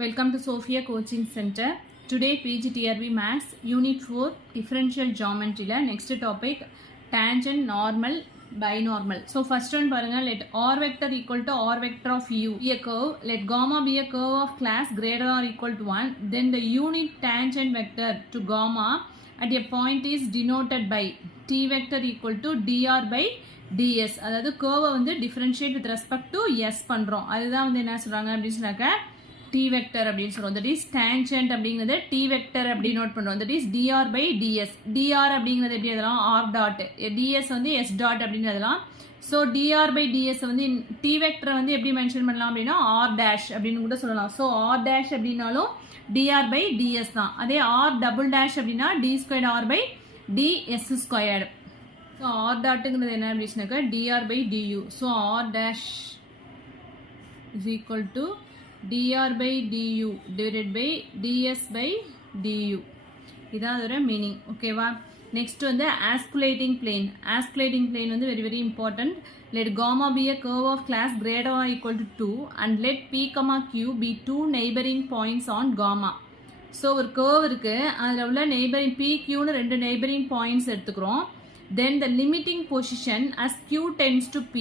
Welcome to Sophia Coaching Center. Today PGTRB Maths Unit 4 Differential Geometry la next topic tangent, normal, binormal. So first one paranga, let r vector equal to r vector of u be a curve. Let gamma be a curve of class greater or equal to 1. Then the unit tangent vector to gamma at a point is denoted by t vector equal to dr by ds. அதாவது curve வந்து differentiate with respect to s பண்றோம். அதுதான் வந்து என்ன சொல்றாங்க அப்படி சொன்னாக்க t vector அப்படின்னு சொல்றோம். That is tangent அப்படிங்கிறது t vector அப்படி நோட் பண்றோம். That is dr by ds. dr அப்படிங்கிறது எப்படி எழுதலாம்? r dot. ds வந்து s dot அப்படின்னு எழுதலாம். So dr by ds வந்து t vector வந்து எப்படி மென்ஷன் பண்ணலாம் அப்படின்னா r dash அப்படின்னு கூட சொல்லலாம். So r dash அப்படின்னாலும் dr by ds தான். அதே r double dash அப்படின்னா d squared r by ds squared. So r dotங்கிறது என்ன அப்படின்னாக்க dr by du. So r dash is equal to dr by du divided by ds by du. இதான் அதோட meaning. ஓகேவா? Next வந்து osculating plane. Osculating plane வந்து very very important. Let gamma be a curve of class greater or equal to 2 and let p, q be two neighboring points on gamma. So ஒரு curve இருக்கு, அதில் உள்ள neighbouring p, qன்னு ரெண்டு neighbouring points எடுத்துக்கிறோம். Then the limiting position as q tends to p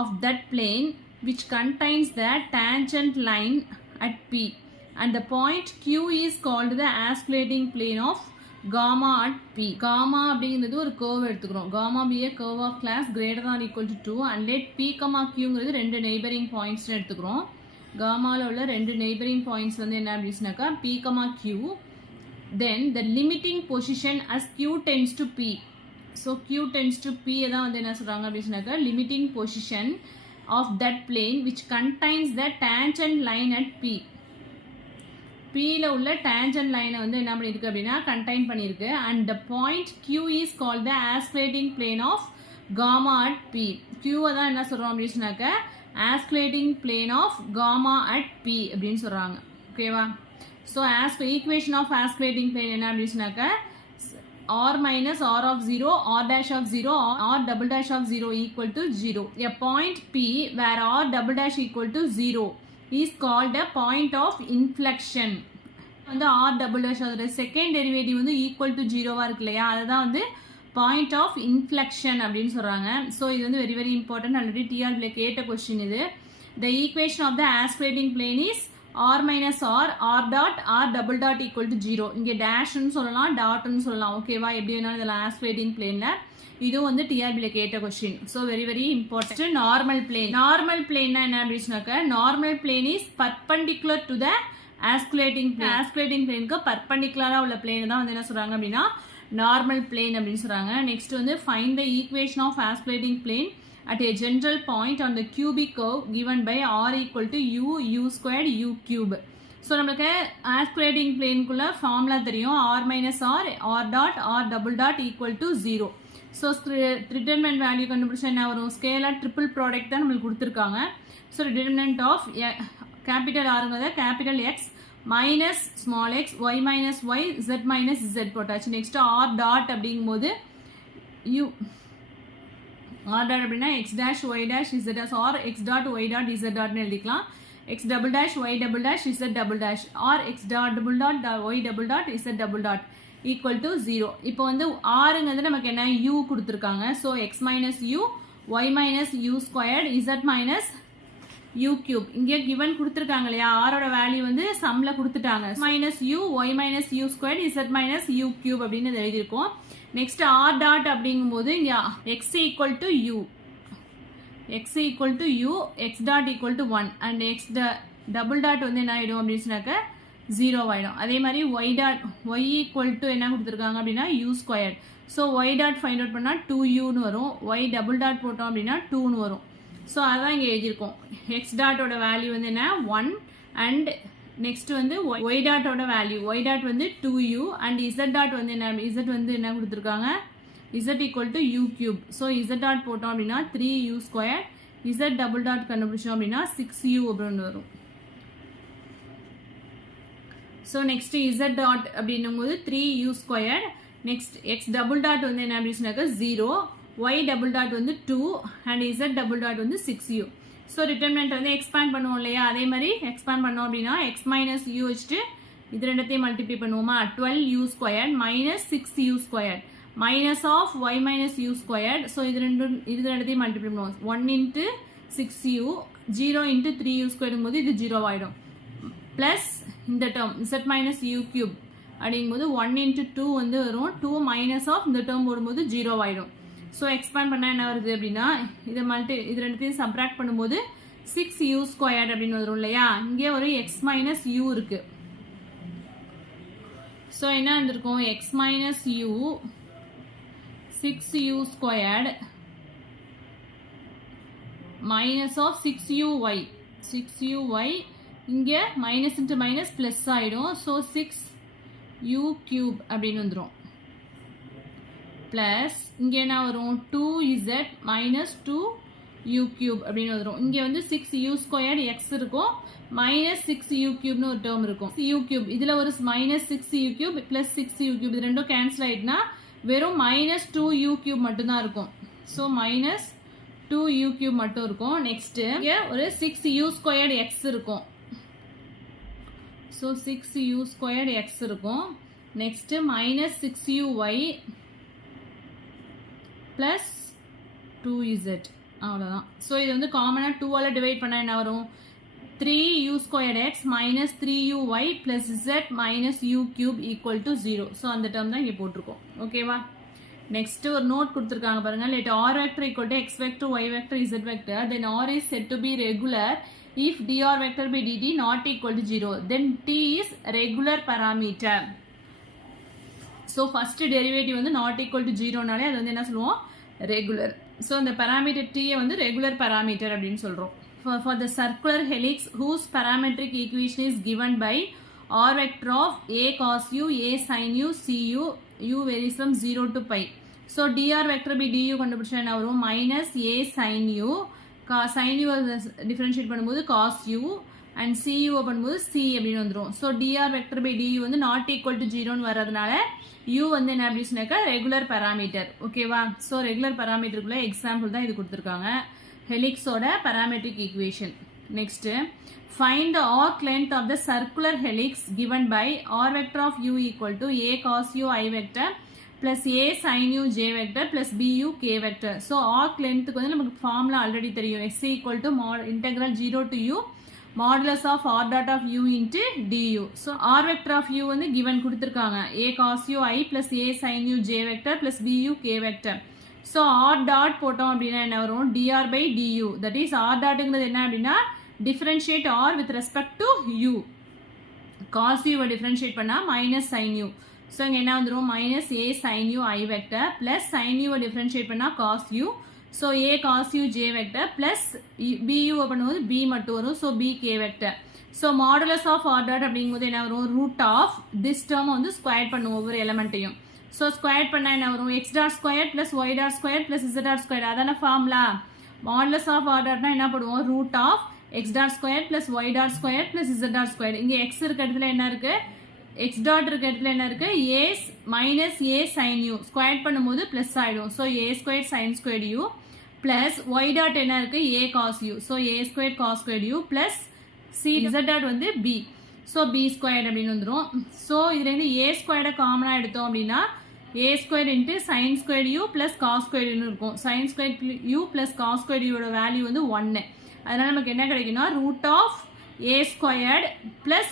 of that plane which contains the tangent line at p and the point q is called the osculating plane of gamma at p. Gamma அப்படிங்கிறது ஒரு curve எடுத்துக்கிறோம். Gamma be a curve of class greater than or equal to 2 and let p, qங்கிறது ரெண்டு neighboring points எடுத்துக்கிறோம். Gammaல உள்ள ரெண்டு neighboring points வந்து என்ன அப்படின்னாக்கா p, q. Then the limiting position as q tends to p. So q tends to p தான் வந்து என்ன சொல்றாங்க அப்படின்னாக்கா limiting position of that plane which contains the tangent line at p. p ல உள்ள tangent line வந்து என்ன பண்ணிருக்கு அப்படின்னா contain பண்ணிருக்கு and the point q is called the osculating plane of gamma at p. q தான் என்ன சொல்றோம் அப்படின்னாக்க osculating plane of gamma at p அப்படின்னு சொல்றாங்க. ஓகேவா? so equation of osculating plane என்ன அப்படின்னாக்க r minus r of 0, r dash of 0, r double dash of 0 equal to 0. A point p where r double dash equal to 0 is called a point of inflection. வந்து r double dash அதோட second derivative வந்து equal to 0வா இருக்கு இல்லையா, அதுதான் வந்து point of inflection அப்படின்னு சொல்றாங்க. So இது வந்து வெரி வெரி இம்பார்ட்டன்ட். ஆல்ரெடி டிஆர்பியில் கேட்ட கொஸ்டின் இது. The equation of the osculating plane is r minus r, r dot, r double dot equal to 0. இங்கே டேஷ்னு சொல்லலாம், டாட்னு சொல்லலாம். ஓகேவா? எப்படி வேணாலும் இதெல்லாம் ஆஸ்குலேட்டிங் பிளேனில் இதுவும் வந்து டிஆர்பியில் கேட்ட question. So very very important. Normal plane. Normal பிளேன்னா என்ன அப்படின்னாக்க normal plane is perpendicular to the osculating plane. Osculating பிளேனுக்கு பர்பண்டிகுலராக உள்ள பிளேன் தான் வந்து என்ன சொல்கிறாங்க அப்படின்னா நார்மல் பிளேன் அப்படின்னு சொல்கிறாங்க. நெக்ஸ்ட் வந்து find the equation of osculating plane at a general point on the cubic curve given by r equal to u squared u cube. So நம்மளுக்கு ஆஸ்குலேட்டிங் பிளேனுக்குள்ள ஃபார்முலா தெரியும். r minus r, r dot, r double dot equal to 0. So determinant value கண்டுபிடிச்சா என்ன வரும்? Scalar triple product தான் நம்மளுக்கு கொடுத்துருக்காங்க. So determinant of capital ஆருங்கிறத capital X minus small X, Y minus Y, z minus z போட்டாச்சு. Next r dot அப்படிங்கும்போது u r dot அப்படின்னா x dash y dash z dash or x dot y dot z dot னு எழுதிக்கலாம். x double dash y double dash z double dash or x dot double dot y double dot z double dot equal to 0. இப்போ வந்து rங்கிறது நமக்கு என்ன u கொடுத்துருக்காங்க. So x minus u, y minus u squared, z minus u cube. இங்கே given கொடுத்துருக்காங்க இல்லையா, r ஓட value வந்து சம்ல கொடுத்துட்டாங்க. minus u, y minus u squared, z minus u cube அப்படின்னு எழுதியிருக்கோம். நெக்ஸ்ட் r டாட் அப்படிங்கும்போது இங்கே x equal to u, x equal to u, x dot equal to 1 and x double dot வந்து என்ன ஆகிடும் அப்படின்னு சொன்னாக்க 0 ஆகிடும். அதே மாதிரி y dot, y equal to என்ன கொடுத்துருக்காங்க அப்படின்னா u squared. So y dot find out பண்ணால் 2uன்னு வரும், y double dot போட்டோம் அப்படின்னா 2ன்னு வரும். ஸோ அதான் இங்கே எழுதியிருக்கோம். x டாட்டோட வேல்யூ வந்து என்ன 1 அண்ட் நெக்ஸ்ட் வந்து y டாட்டோட வேல்யூ, y டாட் வந்து 2u அண்ட் z டாட் வந்து என்ன, z வந்து என்ன கொடுத்துருக்காங்க z equal to u cube. So z dot போட்டோம் அப்படின்னா 3u square, z double dot கண்டுபிடிச்சோம் அப்படின்னா 6u அப்படின்னு வரும். ஸோ நெக்ஸ்ட் z டாட் அப்படின்னும் போது 3u square, next x double dot வந்து என்ன அப்படின்னாக்க 0, y டபுள் டாட் வந்து 2 அண்ட் z டபுள் டாட் வந்து 6u. ஸோ டிட்டர்மினன்ட் வந்து எக்ஸ்பேண்ட் பண்ணுவோம் இல்லையா, அதே மாதிரி எக்ஸ்பேண்ட் பண்ணோம் அப்படின்னா எக்ஸ் மைனஸ் யூ வச்சுட்டு இது ரெண்டத்தையும் மல்டிப்ளை பண்ணுவோமா, 12u squared minus 6u squared minus of y minus u squared. So இது ரெண்டத்தையும் மல்டிப்ளை பண்ணுவோம். 1 இன்ட்டு 6u 0 இன்ட்டு 3u ஸ்கொயர்டும் போது இது 0 ஆகிடும். ப்ளஸ் இந்த term z minus you cube அப்படிங்கும்போது 1 இன்ட்டு 2 வந்து வரும். 2 மைனஸ் ஆஃப் இந்த டேர்ம் போடும்போது 0 ஆகிடும். ஸோ எக்ஸ்பேண்ட் பண்ணால் என்ன வருது அப்படின்னா இது ரெண்டுத்தையும் சப்ராக்ட் பண்ணும்போது 6u ஸ்கொயர்ட் அப்படின்னு வரும் இல்லையா. இங்கே ஒரு எக்ஸ் மைனஸ் யூ இருக்கு. ஸோ என்ன வந்திருக்கும், x minus u 6u squared minus of 6uy இங்கே மைனஸ் இன்ட்டு மைனஸ் ப்ளஸ் ஆகிடும். ஸோ 6u கியூப் அப்படின்னு வந்துடும். ப்ளஸ் இங்கே என்ன வரும், 2z மைனஸ் 2u கியூப் அப்படின்னு வந்துடும். இங்கே வந்து 6u ஸ்கொயர்டு எக்ஸ் இருக்கும், மைனஸ் 6u கியூப்னு ஒரு டேர்ம் இருக்கும். u கியூப் இதில் ஒரு minus 6u cube plus 6u cube இது ரெண்டும் கேன்சல் ஆகிட்டுனா வெறும் மைனஸ் 2u கியூப் மட்டும்தான் இருக்கும். ஸோ மைனஸ் 2u கியூப் மட்டும் இருக்கும். நெக்ஸ்ட் இங்கே ஒரு 6u ஸ்கொயர்டு எக்ஸ் இருக்கும். ஸோ 6u ஸ்கொயர்டு எக்ஸ் இருக்கும். Next minus 6uy plus 2z அவ்வளோதான். ஸோ இது வந்து காமனாக 2ஆல் டிவைட் பண்ணால் என்ன வரும், 3u squared x minus 3uy plus z minus u cube equal to 0. So அந்த டேர்ம் தான் இங்கே போட்டிருக்கோம். ஓகேவா. நெக்ஸ்ட் ஒரு நோட் கொடுத்துருக்காங்க பாருங்க. Let r vector equal to x vector y vector z vector then r is set to be regular if dr vector by dt not equal to 0 then t is regular parameter. So first derivative வந்து not equal to 0 நாலே அது வந்து என்ன சொல்லுவோம், regular. So அந்த parameter t வந்து regular parameter அப்படின்னு சொல்றோம். For the circular helix whose parametric equation is given by r vector of a cos u a sin u c u u varies from 0 to pi. So dr vector by du கண்டுபிடிச்சா என்ன வரும், minus a sin u sin u differentiate பண்ணும்போது cos u and cu பண்ணும்போது c அப்படின்னு வந்துடும். So dr vector by du வந்து not equal to 0ன்னு வர்றதுனால u வந்து என்ன அப்படின்னு சொன்னாக்கா ரெகுலர் பேராமீட்டர். ஓகேவா. ஸோ ரெகுலர் பேராமீட்டருக்குள்ள எக்ஸாம்பிள் தான் இது கொடுத்துருக்காங்க, ஹெலிக்ஸோட parametric equation. Next find the arc length of the circular helix given by r vector of u equal to a cos u I vector plus a sin u j vector plus bu k vector. So arc length வந்து நமக்கு formula already தெரியும், s equal to integral 0 to u modulus of r dot of u into du. So r vector of u வந்து given கொடுத்திருக்காங்க, a cos u I plus a sin u j vector plus bu k vector. So r dot போட்டோம் அப்படின்னா என்ன வரும், dr by du. That is r dotங்கிறது என்ன அப்படின்னா differentiate r with respect to u. cos u differentiate பண்ணா minus sin u. So இங்க என்ன வந்துரும், minus a sin u I vector plus sin u differentiate பண்ணா cos u. So a cos u j vector plus bu பண்ணும்போது b மட்டும் வரும். So b k vector. So modulus of r dot அப்படிங்கும்போது என்ன வரும், root of this term வந்து square பண்ணுவோம் ஒவ்வொரு எலமெண்ட்டையும். So square பண்ணா என்ன வரும், x dot square plus y dot square plus z dot square. அதான ஃபார்முலா. modulus of r dotனா என்ன பண்ணுவோம், root of x dot square plus y dot square plus z dot square. இங்க x இருக்க இடத்துல என்ன இருக்கு, x dot இருக்க இடத்துல என்ன இருக்கு, a minus a sin u square பண்ணும்போது பிளஸ் ஆயிடும். So a squared sin squared u plus y dot என்ன இருக்கு, a cos u. So a squared cos squared u plus c z dot வந்து b. So b squared அப்படின்னு வந்துடும். So இதுல இருந்து a squared காமனா எடுத்தோம் அப்படின்னா a squared into sin squared u plus cos squared u இருக்கும். sin squared u plus cos squared u ஓட வேல்யூ வந்து 1. அதனால நமக்கு என்ன கிடைக்கும்னா root of a squared plus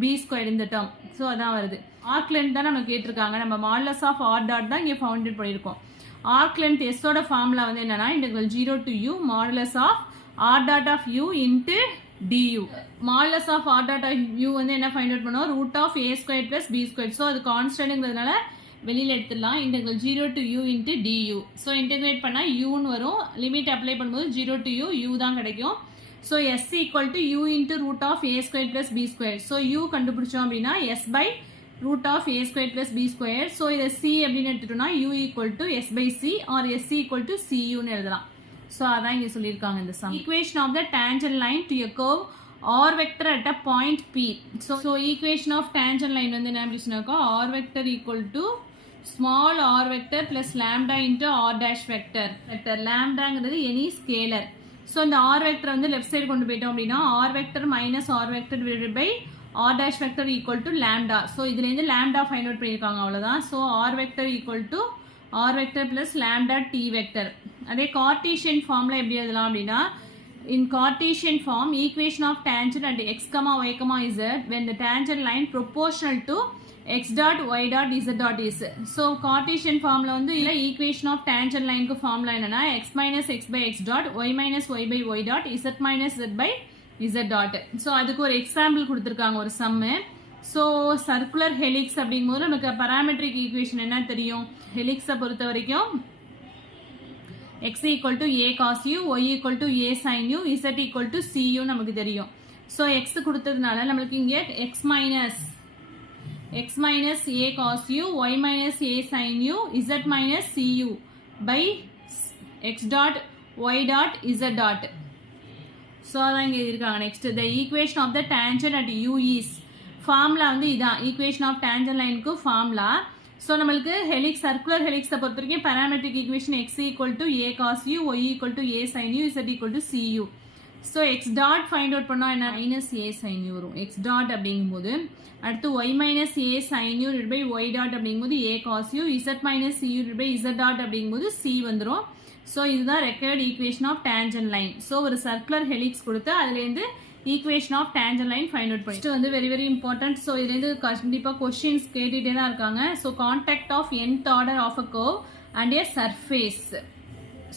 b squared இந்த term. ஸோ அதான் வருது. ஆர்க் லென்த் தான் நம்ம கேட்டிருக்காங்க, நம்ம மாடுலஸ் ஆஃப் ஆர் டாட் தான் இங்கே ஃபவுண்டட் பண்ணியிருக்கோம். ஆர்க் லென்த் எஸ்ஸோட ஃபார்முலா வந்து என்னன்னா integral 0 to u modulus of r dot of u into du. Modulus of r dot of u வந்து என்ன ஃபைண்ட் அவுட் பண்ணுவோம், root of a square plus b square. So அது கான்ஸ்டன்ட்ங்கிறதுனால வெளியில் எடுத்துடலாம், integral 0 to u into du. So integrate பண்ணால் uன்னு வரும், லிமிட் அப்ளை பண்ணும்போது 0 to u தான் கிடைக்கும். So s equal to u into root of a square plus b square. So u கண்டுபிடிச்சோம் அப்படின்னா s by root of a square plus b square. So இதை c அப்படின்னு எடுத்துட்டோம்னா u equal to s by c or s equal to cu ன்னு எழுதலாம். So அதான் இங்கே சொல்லியிருக்காங்க இந்த sum. Equation of the tangent line to a curve r vector at a point p. So equation of tangent line வந்து என்ன அப்படி சொன்னாக்கா r vector equal to small r vector plus lambda into r dash vector. Lambdaங்கிறது any scalar. So இந்த r vector வந்து left side கொண்டு போயிட்டோம் அப்படின்னா r vector minus r vector divided by r dash vector equal to lambda. So இதுலேருந்து lambda find out பண்ணியிருக்காங்க, அவ்வளோதான். So r vector equal to r vector plus lambda t vector. அதே Cartesian ஃபார்மில் எப்படி எழுதலாம் அப்படின்னா, in Cartesian form, equation of tangent at x, y, z when the tangent line proportional to x dot, y dot, z dot is. So Cartesian formula வந்து இல்ல equation of tangent line க்கு formula என்னன்னா x minus x by x dot, y minus y by y dot, z minus z by z dot. So அதுக்கு ஒரு example கொடுத்திருக்காங்க, ஒரு some. So circular helix அப்படிங்கும்போது நமக்கு பராமெட்ரிக் ஈக்குவேஷன் என்ன தெரியும், ஹெலிக்ஸை பொறுத்த வரைக்கும் x equal to a cos u, y equal to a sin u, z equal to cu நமக்கு தெரியும். ஸோ x கொடுத்ததுனால நம்மளுக்கு இங்கே x minus a cos u, y minus a sin u, z minus cu by x dot, y dot, z dot. So அதான் இங்கே இருக்காங்க. Next the equation of the tangent at u is, formula வந்து இதான் equation of tangent லைனுக்கு formula. So நம்மளுக்கு helix circular ஹெலிக்ஸை பொறுத்த வரைக்கும் parametric equation x equal to a cos u, y equal to a sine u, z equal to c u. So x dot find out பண்ணால் என்ன, minus a sine u வரும் x dot அப்படிங்கும்போது. அடுத்து y minus a sine u divide by y dot அப்படிங்கும்போது a cos u, z minus c u divide by z dot அப்படிங்கும்போது c வந்துடும். So இதுதான் required equation of tangent line. So ஒரு circular helix கொடுத்து அதுலேருந்து equation of tangent line find out பண்ணிட்டு வந்து very very important. So இதுலேருந்து கண்டிப்பாக கொஸ்டின்ஸ் கேட்டுகிட்டே தான் இருக்காங்க. So contact of nth order of a curve and a surface.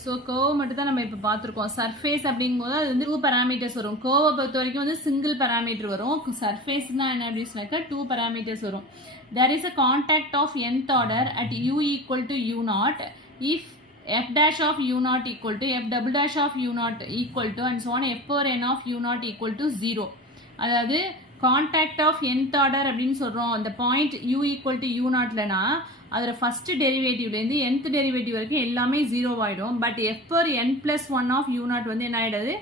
So curve மட்டும் தான் நம்ம இப்போ பார்த்துருக்கோம். சர்ஃபேஸ் அப்படிங்கும்போது அது வந்து 2 parameters வரும். கர்வை பொறுத்த வரைக்கும் வந்து சிங்கிள் parameter வரும். சர்ஃபேஸ்னா என்ன அப்படின்னு சொன்னாக்கா 2 parameters வரும். There is a contact of nth order at u equal to u naught if f dash of u naught equal to f double dash of u naught equal to and so on f power n of u naught equal to 0. அதாவது contact of nth order அப்படின்னு சொல்கிறோம். அந்த point u equal to u நாட்லனா அதோட first டெரிவேட்டிவ்லேருந்து nth derivative வரைக்கும் எல்லாமே 0 ஆகிடும். But f power n plus 1 of u naught வந்து என்ன ஆகிடுது,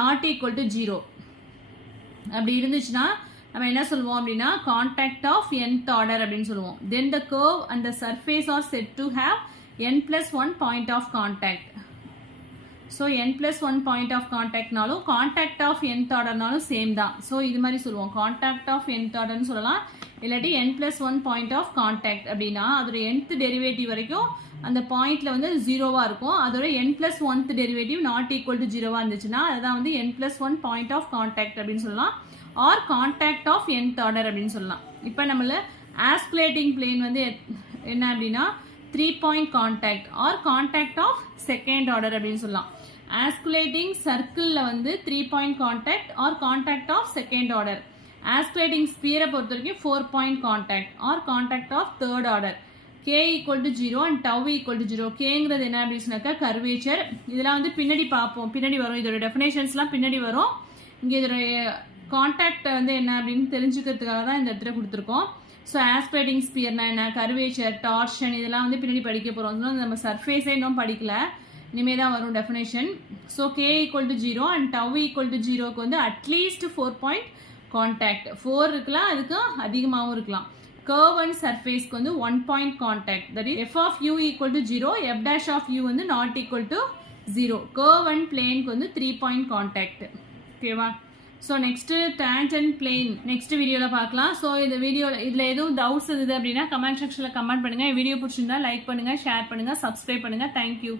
நாட் ஈக்குவல் டு 0. அப்படி இருந்துச்சுன்னா நம்ம என்ன சொல்லுவோம் அப்படின்னா கான்டாக்ட் ஆஃப் nth ஆர்டர் அப்படின்னு சொல்லுவோம். Then the curve and the surface are said to have n plus 1 point of contact. So n plus 1 point of contact நாலும் contact of nth order நாலும் சேம் தான். ஸோ இது மாதிரி சொல்லுவோம், contact of nth orderன்னு சொல்லலாம். இல்லாட்டி n plus 1 point of contact அப்படின்னா அதோட nth டெரிவேட்டிவ் வரைக்கும் அந்த பாயிண்ட்ல வந்து 0வா இருக்கும். அதோட n plus 1th derivative not equal to 0வா இருந்துச்சுன்னா அதுதான் வந்து n plus 1 point of contact அப்படின்னு சொல்லலாம். Or contact of nth order அப்படின்னு சொல்லலாம். இப்போ நம்மள ஆஸ்குலேட்டிங் பிளேன் வந்து என்ன அப்படின்னா 3 point contact or contact of second order அப்படின்னு சொல்லலாம். ஆஸ்குலேட்டிங் சர்க்கிளில் வந்து 3 point contact or contact of second order. Osculating ஸ்பியரை பொறுத்த வரைக்கும் 4 point contact or contact of third order. k equal to 0 and tau equal to 0. கேங்கிறது என்ன அப்படின்னு சொன்னாக்கா கர்வேச்சர். இதெல்லாம் வந்து பின்னாடி பார்ப்போம், பின்னாடி வரும். இதோட டெஃபினேஷன்ஸ்லாம் பின்னாடி வரும். இங்கே இதோட கான்டாக்ட் வந்து என்ன அப்படின்னு தெரிஞ்சுக்கிறதுக்காக தான் இந்த இடத்துல கொடுத்துருக்கோம். ஸோ ஆஸ்பிரேட்டிங் ஸ்பியர்னா என்ன, கர்வேச்சர், டார்ஷன் இதெல்லாம் வந்து பின்னாடி படிக்க போகிறோம். நம்ம சர்ஃபேஸே இன்னும் படிக்கல, இனிமேல் தான் வரும் definition. So k equal to 0 and tau equal to 0க்கு வந்து அட்லீஸ்ட் 4 point கான்டாக்ட். 4 இருக்கலாம், அதுக்கு அதிகமாகவும் இருக்கலாம். கர்வ் அண்ட் சர்ஃபேஸ்க்கு வந்து 1 point contact. That is f of u equal to 0, f dash of u வந்து not equal to 0. Curve and பிளேனுக்கு வந்து 3 point கான்டாக்ட். ஓகேவா? So next tangent plane next வீடியோவில் பார்க்கலாம். ஸோ இந்த வீடியோவில் இதில் எதுவும் டவுட்ஸ் இருக்குது அப்படின்னா கமெண்ட் செக்ஷனில் கமெண்ட் பண்ணுங்கள். வீடியோ பிடிச்சிருந்தா லைக் பண்ணுங்கள், ஷேர் பண்ணுங்கள், சப்ஸ்கிரைப் பண்ணுங்கள். தேங்க்யூ.